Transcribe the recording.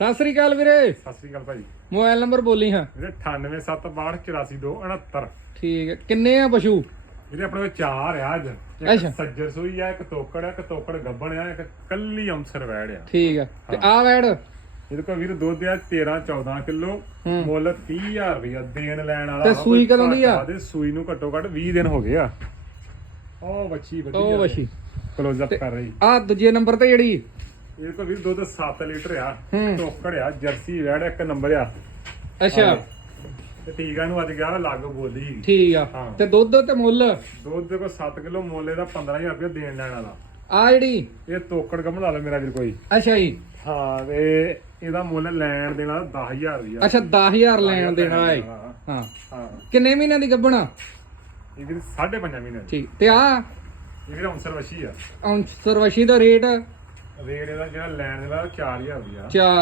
ਸਤਿ ਸ੍ਰੀ ਅਕਾਲ ਵੀਰੇ। ਸਤਿ ਸ੍ਰੀ ਅਕਾਲ ਭਾਈ। Mobile number ਬੋਲੀ ਹਾਂ। ਵੀਰੇ 9876284269 ਠੀਕ ਹੈ। ਕਿੰਨੇ ਆ ਪਸ਼ੂ? ਵੀਰੇ ਆਪਣੇ ਕੋਲ ਚਾਰ ਆ ਅੱਜ। ਅੱਛਾ। ਇੱਕ ਸੱਜਰ ਸੂਈ ਆ ਇੱਕ ਤੋਕੜ ਆ ਇੱਕ ਤੋਕੜ ਗੱਬਣ ਆ ਇੱਕ ਕੱਲੀ ਅੰਸਰ ਵੈੜ ਆ। ਠੀਕ ਹੈ ਤੇ ਆ ਵੈੜ? ਇਹਦੇ ਕੋਲ ਵੀਰ ਦੁੱਧ ਆ 13 14 ਕਿਲੋ। ਮੁੱਲ 30000 ਰੁਪਇਆ ਦੇਣ ਲੈਣ ਵਾਲਾ ਤੇ ਵਾ, ਸੂਈ ਕੋਈ ਕਦੋਂ ਦੀ ਆ? ਘਾਟਾ ਦੇ ਸੂਈ ਨੂੰ ਘੱਟੋ ਘੱਟ 20 ਦਿਨ ਹੋ ਗਏ ਆ। ਉਹ ਬੱਚੀ ਉਹ ਵਸ਼ੀ ਕਲੋਜ਼ ਅਪ ਕਰ ਰਹੀ। ਆ ਦੂਜੇ ਨੰਬਰ ਤੇ ਜਿਹੜੀ ਇਹਦੇ ਕੋਲ ਵੀਰ ਦੁੱਧ 7 ਲੀਟਰ ਆ ਹੂੰ। ਤੋਕੜ ਆ ਜਰਸੀ ਵੈੜ ਇੱਕ ਨੰਬਰ ਆ। ਅੱਛਾ। ਤੇ ਟੀਕਾ ਨੂੰ ਅੱਜ ਗਿਆ ਲੱਗ ਬੋਲੀ। ਠੀਕ ਆ। ਹਾਂ। ਤੇ ਦੁੱਧ ਤੇ ਮੁੱਲ? ਦੁੱਧ ਦੇ ਕੋਲ 7 ਕਿਲੋ ਮੁੱਲ ਇਹਦਾ 15000 ਰੁਪਇਆ ਦੇਣ ਲੈਣ ਵਾਲਾ। ਆ ਜਿਹੜੀ? ਇਹ ਤੋਕੜ ਕਮ ਲਾ ਲਓ ਮੇਰਾ ਵੀਰ ਕੋਈ। ਅੱਛਾ ਜੀ। ਹਾਂ ਤੇ ਇਹਦਾ ਮੁੱਲ ਲੈਣ ਦੇਣਾ 10000 ਰੁਪਇਆ। ਅੱਛਾ 10000 ਲੈਣ ਦੇਣਾ ਹੈ। ਹਾਂ, ਹਾਂ। ਹਾਂ। ਕਿੰਨੇ ਮਹੀਨਿਆਂ ਦੀ ਗੱਭਣਾ? ਇਹ ਵੀਰ 5.5 ਮਹੀਨੇ ਦੀ। ਠੀਕ। ਤੇ ਆ ਇਹ ਵੀਰ ਅੰਸਰ ਵਸ਼ੀ ਆ। ਸਰਵਸ਼ੀ ਦਾ ਰੇਟ? ਰੇਟ ਇਹਦਾ ਜਿਹੜਾ ਲੈਣ ਦਾ 4000 ਰੁਪਇਆ। ਚਾਰ